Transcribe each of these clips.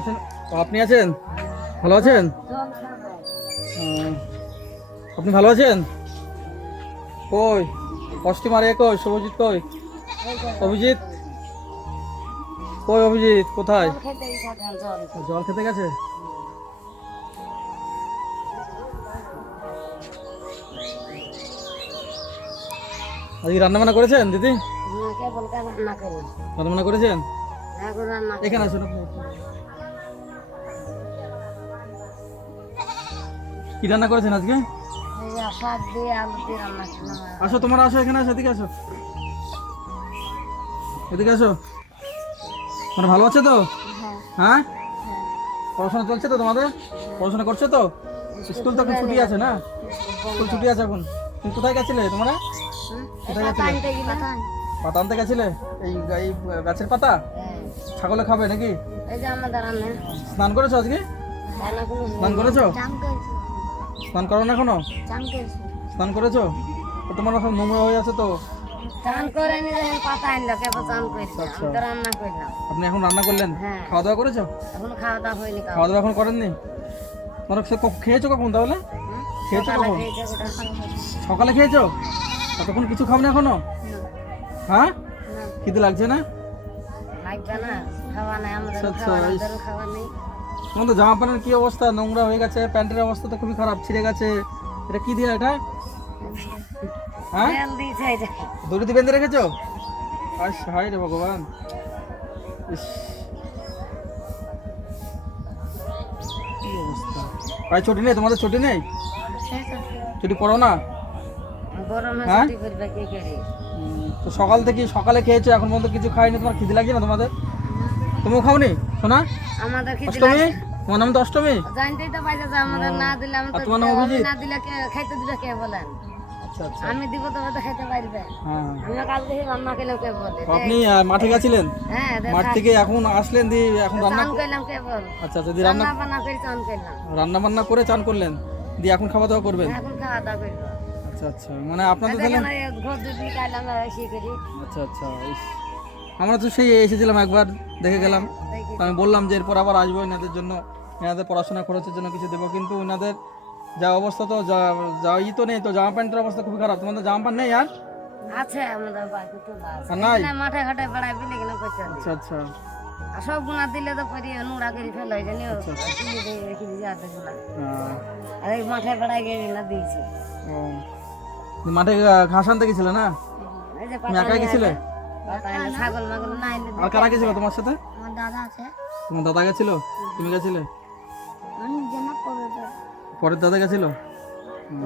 আছেন? আপনি আছেন? ভালো আছেন? আপনি ভালো আছেন? কই? অষ্টিমার এ কই? শুভজিৎ কই? অভিজিৎ? কই অভিজিৎ? কোথায়? জল খেতে গেছে? আজকে রান্না বান্না করেছেন দিদি? রান্না বান্না করেছেন? এখানে আসুন আপনি। কি রান্না করেছেন আজকে? আসো তোমার আসো এখানে আসো এদিকে আসো। এদিকে আসো। মানে ভালো আছে তো? হ্যাঁ। পড়াশোনা চলছে তো তোমাদের? পড়াশোনা করছ তো? স্কুল তো এখন ছুটি আছে না? স্কুল ছুটি আছে এখন। তুমি কোথায় গেছিলে তোমরা? কোথায় গেছিলে? পাতা আনতে গেছিলে? এই এই গাছের পাতা? ছাগলে খাবে নাকি? স্নান করেছ আজকে? স্নান করেছি। স্নান করো না এখনও? স্নান করেছ। তো তোমার সব নোংরা হয়ে আছে তো? করলাম। আপনি এখন রান্না করলেন? হ্যাঁ। খাওয়া দাওয়া করেছ খাওয়া দাওয়া এখন করেননি? খেয়েছো কখন তাহলে? খেয়েছো সকালে কখন? সকালে খেয়েছো? ততক্ষণ কিছু খাও না। এখনও হ্যাঁ খিদে লাগছে না? লাগবে না খাওয়া নাই আমাদের আচ্ছা, আচ্ছা, আমাদের খাওয়া নেই। তোমাদের জামা প্যান্টের কি অবস্থা? নোংরা হয়ে গেছে প্যান্টের অবস্থা তো খুবই খারাপ ছিঁড়ে গেছে। এটা কি দিয়ে এটা? হ্যাঁ? তেল দিয়েছে এটা দড়ি দিয়ে বেঁধে রেখেছো? আর হাই রে ভগবান। ইস। কি অবস্থা? ভাই ছুটি নেই তোমাদের ছুটি নেই? ছুটি পড়ো না? হ্যাঁ? তো সকাল থেকে সকালে খেয়েছো এখন পর্যন্ত কিছু খাইনি তোমার খিদে লাগছে না তোমাদের? তুমিও খাওনি? শোনা আমাদের অষ্টমী? তোমার নাম তো অষ্টমী? জানতেই তো পাইছে যে আমাদের না দিলে আমি তো তোমার নাম অভিজিৎ? না দিলে কে খাইতে দিবে কে বলেন? আচ্ছা আচ্ছা। আমি দিব তবে তো খাইতে পারবে। হ্যাঁ। আমি কাল থেকে রান্না করলাম কে বলে। আপনি মাঠে গেছিলেন? হ্যাঁ মাঠ থেকে। এখন আসলেন দিয়ে এখন রান্না করলাম কে বল? আচ্ছা আচ্ছা রান্না বান্না করে চান করলাম। রান্না বান্না করে চান করলেন? দিয়ে এখন খাওয়া দাওয়া করবেন? এখন খাওয়া দাওয়া করব। আচ্ছা আচ্ছা। মানে আপনাদের তাহলে ঘর দুধ নিকাইলাম এসে করি। আচ্ছা আচ্ছা আমরা তো সেই এসেছিলাম একবার দেখে গেলাম। আমি বললাম যে এরপর আবার আসব এনাদের জন্য এনাদের পড়াশোনা খরচের জন্য কিছু দেবো কিন্তু এনাদের যা অবস্থা তো যা ই তো নেই তো জামা প্যান্টের অবস্থা খুবই খারাপ। তোমাদের জামা প্যান্ট নেই আর? আছে আমাদের বাড়িতে তো আছে আর নাই? এখানে মাঠে ঘাটে বেড়াই বিলে কিনা করতে আচ্ছা আচ্ছা। সব গুণা দিলে তো পরি নোংরা করে ফেলে জানি আচ্ছা, দিয়ে রেখে দিয়ে যাতে গুলা আর এই মাঠে বেড়াই গেলে না দিয়েছি। মাঠে ঘাস আনতে গেছিলে না? একাই গেছিলে? ছাগল মাগল না এনে আর কারা গেছিল তোমার সাথে? আমার দাদা আছে। তোমার দাদা গেছিল? তুমি গেছিলে? আমি যেন করে পরের দাদা। গেছিল?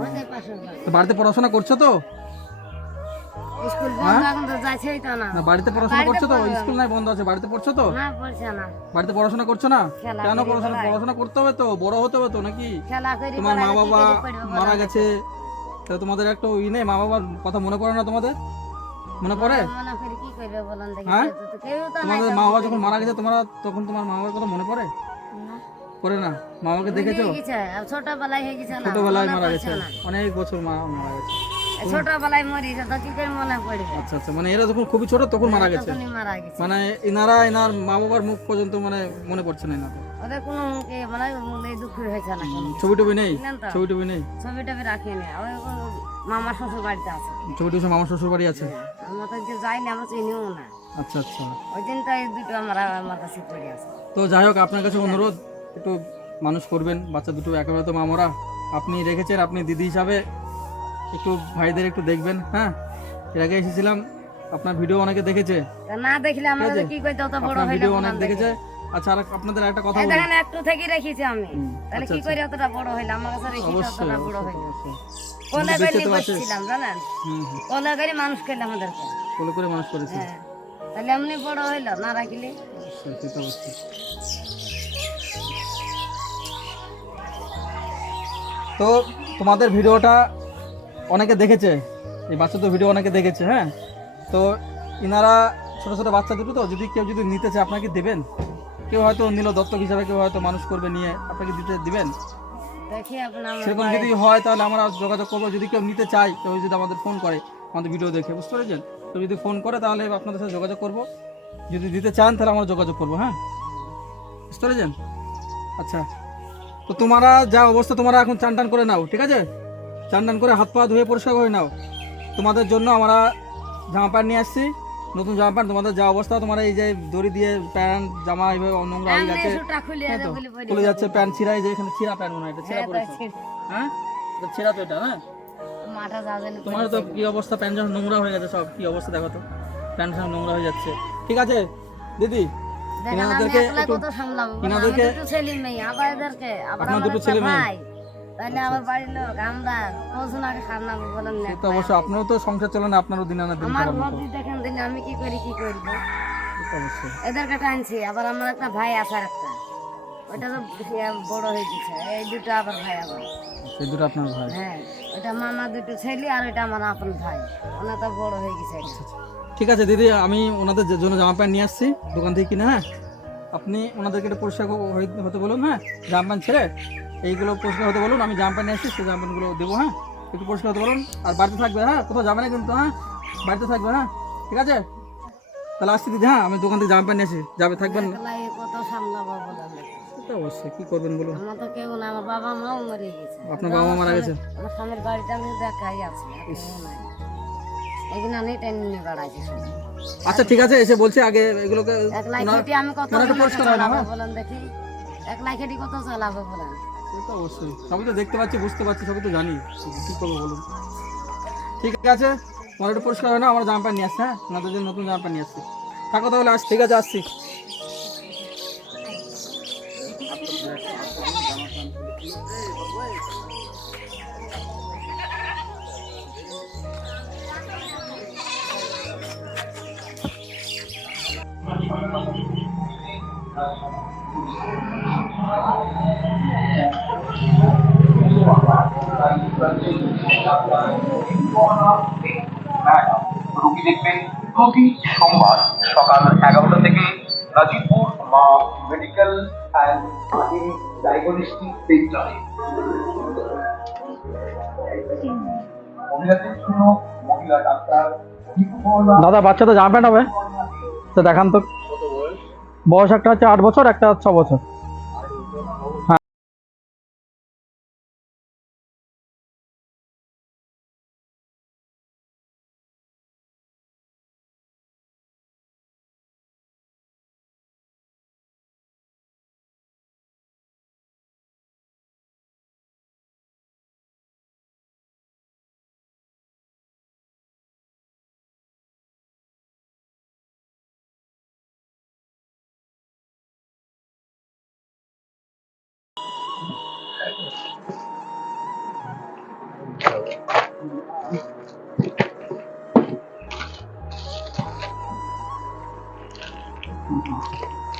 ওদের পাশে বাড়ি। তো বাড়িতে পড়াশোনা করছ তো? না। বাড়িতে পড়াশোনা করছ তো? স্কুল নাই বন্ধ আছে। বাড়িতে পড়ছো তো? বাড়িতে পড়াশোনা করছ না? কেন পড়াশোনা পড়াশোনা করতে হবে তো? বড় হতে হবে তো নাকি? তোমার মা বাবা করি? মারা গেছে। তাহলে তোমাদের একটা ই নেই মা বাবার কথা মনে পড়ে না তোমাদের? মনে পড়ে? হ্যাঁ? তোমাদের মা বাবা যখন মারা গেছে তোমরা তখন তোমার মা বাবার কথা মনে পড়ে? পড়ে না? মা বাবাকে দেখেছ? ছোটবেলায় হয়ে গেছে ছোটবেলায় মারা গেছে। অনেক বছর মা মারা গেছে। ছোটবেলায় মরি গেছে, কি করে মনে পড়বে? আচ্ছা আচ্ছা মানে এরা যখন খুবই ছোট তখন মারা গেছে। মানে মা বাবার মুখ পর্যন্ত মানে মনে পড়ছে না এনাদের। ওদের কোনো মুখে মানে দুঃখ হয়েছে না ছবি টবি নেই? ছবি টবি নেই? ছবি টবি রাখিনি। মামার শ্বশুর বাড়িতে আছে। ছবি টবি সব মামার শ্বশুর বাড়ি আছে আমরা তো যে যাইনি, আমরা চিনিও না। আচ্ছা আচ্ছা ওই দিন তো এই দুটো আমার আমার কাছে পড়ে আছে। তো যাই হোক আপনার কাছে অনুরোধ একটু মানুষ করবেন বাচ্চা দুটো একেবারে তো মামরা আপনি রেখেছেন আপনি দিদি হিসাবে একটু ভাইদের একটু দেখবেন হ্যাঁ এর আগে এসেছিলাম আপনার ভিডিও অনেকে দেখেছে? না দেখলে আমাদের কি করতে অত বড় হইল ভিডিও অনেক দেখেছে? আচ্ছা আর আপনাদের একটা কথা বলি। দেখেন একটু থেকে রেখেছি আমি। তাহলে আচ্ছা, কি করে অতটা বড় হইল? আমার কাছে রেখেছি অতটা বড় হইল। কোলে তো বসছিলাম জানেন? কোলে গেলি মানুষ খেলে আমাদেরকে। কোলে করে মানুষ করেছে। হ্যাঁ। তাহলে এমনি বড় হইল না রাখিলে? তো অবশ্যই। তো তোমাদের ভিডিওটা অনেকে দেখেছে? এই বাচ্চাদের ভিডিও অনেকে দেখেছে হ্যাঁ? তো ইনারা ছোট ছোট বাচ্চা দুটো তো যদি কেউ যদি নিতে চায় আপনাকে দেবেন? কেউ হয়তো নিল দত্তক হিসাবে কেউ হয়তো মানুষ করবে নিয়ে আপনাকে দিতে দিবেন? সেরকম যদি হয় তাহলে আমরা যোগাযোগ করব। যদি কেউ নিতে চায় কেউ যদি আমাদের ফোন করে আমাদের ভিডিও দেখে বুঝতে পেরেছেন? তো যদি ফোন করে তাহলে আপনাদের সাথে যোগাযোগ করব। যদি দিতে চান তাহলে আমরা যোগাযোগ করব হ্যাঁ? বুঝতে পেরেছেন? আচ্ছা। তো তোমরা যা অবস্থা তোমরা এখন চান টান করে নাও ঠিক আছে? চান টান করে হাত পা ধুয়ে পরিষ্কার করে নাও। তোমাদের জন্য আমরা জামা প্যান্ট নিয়ে আসছি। নতুন জামা প্যান্ট তোমাদের যা অবস্থা তোমরা এই যে দড়ি দিয়ে প্যান্ট জামা এইভাবে নোংরা হয়ে যাচ্ছে। খুলে হ্যাঁ যাচ্ছে প্যান্ট ছিঁড়া এই যে এখানে ছিঁড়া প্যান্ট মনে হয় এটা ছিঁড়া হ্যাঁ, পড়েছে। হ্যাঁ? এটা ছিঁড়া তো এটা মাথা যাবে তোমার তো কি অবস্থা প্যান্ট যখন নোংরা হয়ে গেছে সব কি অবস্থা দেখো তো। প্যান্ট সব নোংরা হয়ে যাচ্ছে। ঠিক আছে দিদি দুটো ছেলে মেয়ে আবার এদেরকে আপনার দুটো ছেলে মেয়ে? ভাই তাহলে আমার বাড়ির লোক আমরা বলেন না তো আপনারও তো সংসার চলে না আপনারও দিন আনা আমার দেখেন আমি কি করি কি অবশ্যই এদেরকে টানছি আবার আমার একটা ভাই আছে একটা তো বড় হয়ে গেছে এই দুটো আবার ভাই আবার। সেই দুটো আপনার ভাই। হ্যাঁ মামা দুটো ছেলে আর ওইটা আমার আপন ভাই। ওনা তো বড় হয়ে গেছে ঠিক আছে দিদি আমি ওনাদের জন্য জামা প্যান্ট নিয়ে আসছি দোকান থেকে কিনে হ্যাঁ? আপনি ওনাদেরকে একটু পরিষ্কার হতে বলুন হ্যাঁ? জামা প্যান্ট ছেড়ে? এইগুলো পরিষ্কার হতে বলুন আমি জামা প্যান্ট নিয়ে আসছি সেই জামা প্যান্টগুলো দেবো হ্যাঁ? একটু পরিষ্কার হতে বলুন আর বাড়িতে থাকবে হ্যাঁ? কোথাও যাবে না কিন্তু হ্যাঁ? বাড়িতে থাকবে হ্যাঁ? ঠিক আছে? তাহলে আসছি দিদি হ্যাঁ? আমি দোকান থেকে জামা প্যান্ট নিয়ে আসি যাবে থাকবেন। অবশ্যই কী করবেন বলুন? আমার তো কেউ না আমার বাবা মাও মরে গেছে। আপনার বাবা মা মারা গেছে? আমার স্বামীর বাড়িতে আমি দেখাই আছি আর কেউ নাই। এখানে আমি টেনে নিয়ে বেড়াইছি আচ্ছা ঠিক আছে এসে বলছি আগে এগুলোকে এক লাখ আমি কত হয় না, চালাবো? বলেন দেখি। এক লাখ খেটি কত চালাবো বলেন? অবশ্যই। সবই তো দেখতে পাচ্ছি, বুঝতে পারছি, সবই তো জানি। কি করব বলুন? ঠিক আছে একটু পরিষ্কার হয় না আমার জামা প্যান্ট নিয়ে আসছে হ্যাঁ? নতুন জামা প্যান্ট নিয়ে আসছি। থাকো তাহলে আস ঠিক আছে, আসছি। রুগী দেখবেন প্রতি সোমবার সকাল এগারোটা থেকে রাজীবপুর মা মেডিকেল দাদা, বাচ্চা তো জামা প্যান্ট হবে। তো দেখান তো। বয়স একটা হচ্ছে আট বছর, একটা ছ বছর।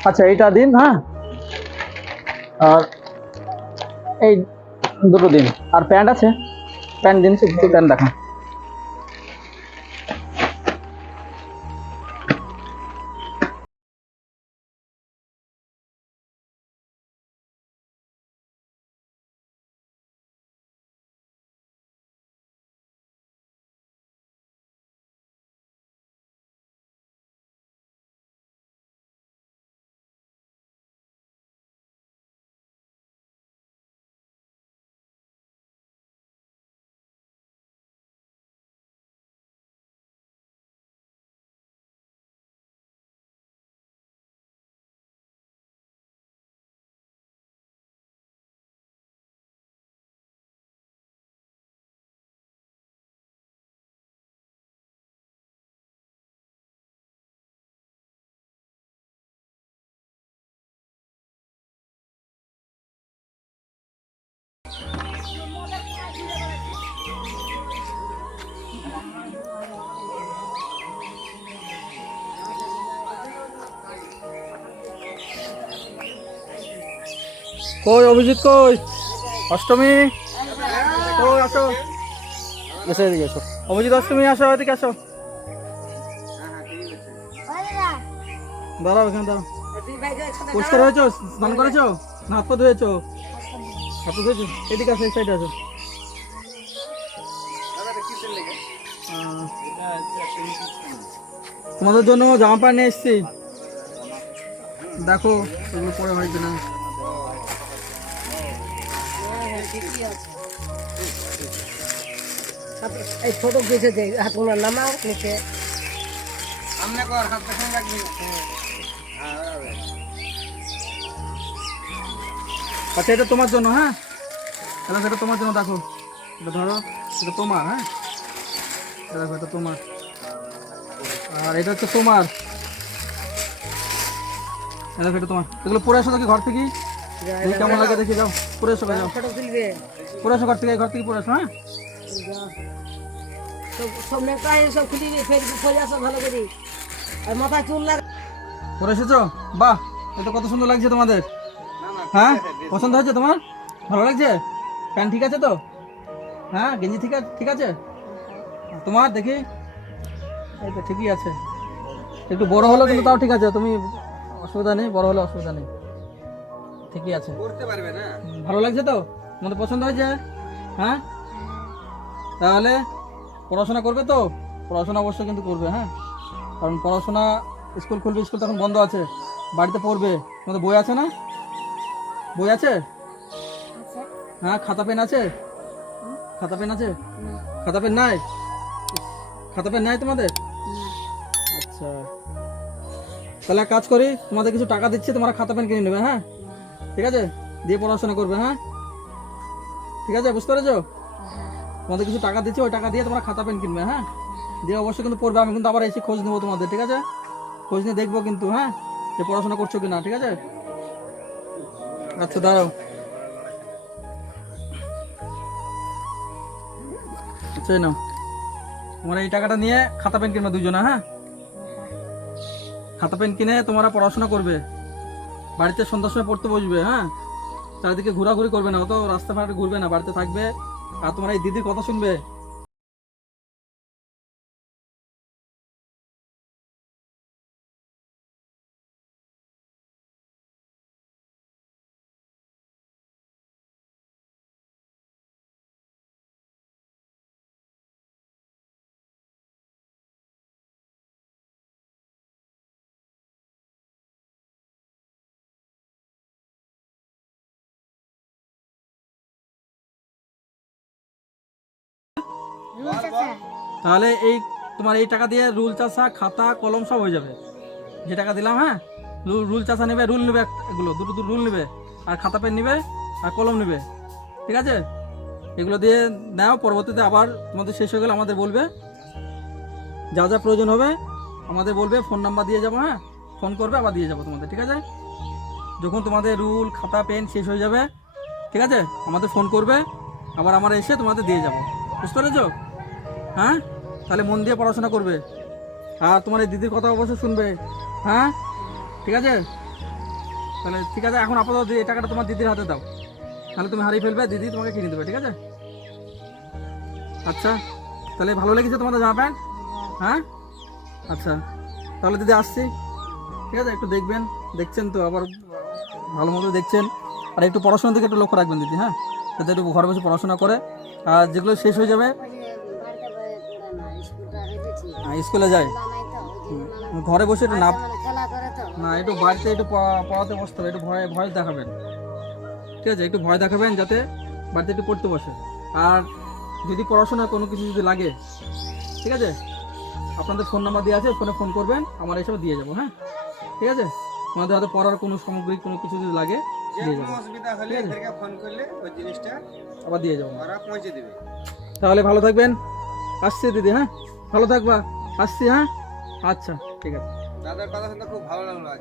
আচ্ছা এইটা দিন হ্যাঁ? আর এই দুটো দিন। আর প্যান্ট আছে? প্যান্ট দিন দুটো প্যান্ট দেখান। কই, অভিজিৎ কই? অষ্টমী? কই, আসো। এসো এদিকে এসো। অভিজিৎ, অষ্টমী, আসো, এদিকে আসো। দাঁড়াও এখানে, দাঁড়াও। পরিষ্কার হয়েছো? স্নান করেছ? না হাত পা ধুয়েছো হাত পা ধুয়েছো এদিকে আসো, এই সাইডে আসো। তোমাদের জন্য জামা প্যান্ট নিয়ে এসছি। দেখো, এগুলো পরে হয় কিনা। এই ছোট গেছে যে হাত ওনার নামাও নিচে। আচ্ছা এটা তোমার জন্য হ্যাঁ? তাহলে সেটা তোমার জন্য দেখো। এটা ধরো এটা তোমার হ্যাঁ? এটা দেখো এটা তোমার। আর এটা হচ্ছে তোমার। এটা তোমার। এগুলো পরে আসো দেখি ঘর থেকে। দেখি কেমন লাগে দেখি যাও। পরে এসো যাও ছোট তুলবে পরে এসো ঘর থেকে ঘর থেকে পরে এসো হ্যাঁ? সব নেকটাই সব খুলি ফের ফেলে আসো ভালো করে। আর মাথায় চুল লাগ পরে এসেছ? বাহ এটা কত সুন্দর লাগছে তোমাদের। হ্যাঁ? পছন্দ হয়েছে তোমার? ভালো লাগছে? প্যান্ট ঠিক আছে তো? হ্যাঁ গেঞ্জি ঠিক আছে ঠিক আছে? তোমার দেখি। এই তো ঠিকই আছে। একটু বড় হলো কিন্তু তাও ঠিক আছে তুমি অসুবিধা নেই বড় হলে অসুবিধা নেই। ঠিকই আছে। করতে পারবে না। ভালো লাগছে তো? তোমাদের পছন্দ হয়েছে? হ্যাঁ? তাহলে পড়াশোনা করবে তো? পড়াশোনা অবশ্যই কিন্তু করবে হ্যাঁ? কারণ পড়াশোনা স্কুল খুলবে স্কুল তখন বন্ধ আছে। বাড়িতে পড়বে। তোমাদের বই আছে না? বই আছে? হ্যাঁ খাতা পেন আছে? খাতা পেন আছে? খাতা পেন নাই? খাতা পেন নাই তোমাদের? আচ্ছা। তাহলে এক কাজ করি তোমাদের কিছু টাকা দিচ্ছি তোমরা খাতা পেন কিনে নেবে হ্যাঁ? ঠিক আছে? দিয়ে পড়াশোনা করবে হ্যাঁ? ঠিক আছে, বুঝতে পেরেছ? তোমাদের কিছু টাকা দিচ্ছি, ওই টাকা দিয়ে তোমরা খাতা, পেন কিনবে হ্যাঁ? দিয়ে অবশ্যই কিন্তু পড়বে, আমি কিন্তু আবার এসে খোঁজ নেব তোমাদের, ঠিক আছে? খোঁজ নিয়ে দেখব কিন্তু হ্যাঁ? যে পড়াশোনা করছ কিনা, ঠিক আছে? আচ্ছা দাঁড়াও। এই নাও। তোমরা এই টাকাটা নিয়ে খাতা, পেন কিনবে দুজনে হ্যাঁ? খাতা, পেন কিনে তোমরা পড়াশোনা করবে। বাড়িতে সন্ধ্যার সময় পড়তে বসবে হ্যাঁ? চারিদিকে ঘোরাঘুরি করবে না, অত রাস্তাঘাটে ঘুরবে না, বাড়িতে থাকবে। আর তোমার এই দিদির কথা শুনবে? তাহলে এই তোমার এই টাকা দিয়ে রুল চাষা খাতা, কলম সব হয়ে যাবে। যে টাকা দিলাম হ্যাঁ? রুল- চাষা নেবে, রুল নেবে এগুলো, দুটো দুটো রুল নেবে। আর খাতা পেন নেবে, আর কলম নেবে। ঠিক আছে? এগুলো দিয়ে নাও, পরবর্তীতে আবার তোমাদের শেষ হয়ে গেলে আমাদের বলবে। যা যা প্রয়োজন হবে, আমাদের বলবে, ফোন নাম্বার দিয়ে যাব হ্যাঁ? ফোন করবে, আবার দিয়ে যাব তোমাদের, ঠিক আছে? যখন তোমাদের রুল, খাতা, পেন শেষ হয়ে যাবে, ঠিক আছে? আমাদের ফোন করবে, আবার আমার এসে তোমাদের দিয়ে যাব। বুঝতে পেরেছ? হ্যাঁ? তাহলে মন দিয়ে পড়াশোনা করবে। আর তোমার এই দিদির কথা অবশ্যই শুনবে। হ্যাঁ? ঠিক আছে? তাহলে ঠিক আছে, এখন আপাতত এই টাকাটা তোমার দিদির হাতে দাও। তাহলে তুমি হারিয়ে ফেলবে, দিদি তোমাকে কিনে দেবে, ঠিক আছে? আচ্ছা তাহলে ভালো লেগেছে তোমাদের জামা প্যান্ট হ্যাঁ? আচ্ছা তাহলে দিদি আসছি। ঠিক আছে, একটু দেখবেন, দেখছেন তো, আবার ভালো মতো দেখছেন। আর একটু পড়াশোনার দিকে একটু লক্ষ্য রাখবেন দিদি হ্যাঁ? যাতে একটু ঘরে বসে পড়াশোনা করে। আর যেগুলো শেষ হয়ে যাবে স্কুলে যায়? ঘরে বসে একটু না না একটু বাড়িতে একটু পড়াতে বসতে হবে একটু ভয় ভয় দেখাবেন। ঠিক আছে একটু ভয় দেখাবেন যাতে বাড়িতে একটু পড়তে বসে। আর যদি পড়াশোনা কোনো কিছু যদি লাগে ঠিক আছে? আপনাদের ফোন নাম্বার দিয়ে আছে ফোনে ফোন করবেন আমার এসব দিয়ে যাব হ্যাঁ? ঠিক আছে? তোমাদের হয়তো পড়ার কোনো সামগ্রী কোনো কিছু যদি লাগে দিয়ে যাব। অসুবিধা হলে ঠিক আছে। এদেরকে ফোন করলে ওই জিনিসটা আবার দিয়ে যাব। পৌঁছে দেবে। তাহলে ভালো থাকবেন। আসছি দিদি হ্যাঁ? ভালো থাকবা। আসছি হ্যাঁ? আচ্ছা ঠিক আছে। দাদার কথা শুনতে খুব ভালো লাগল আজ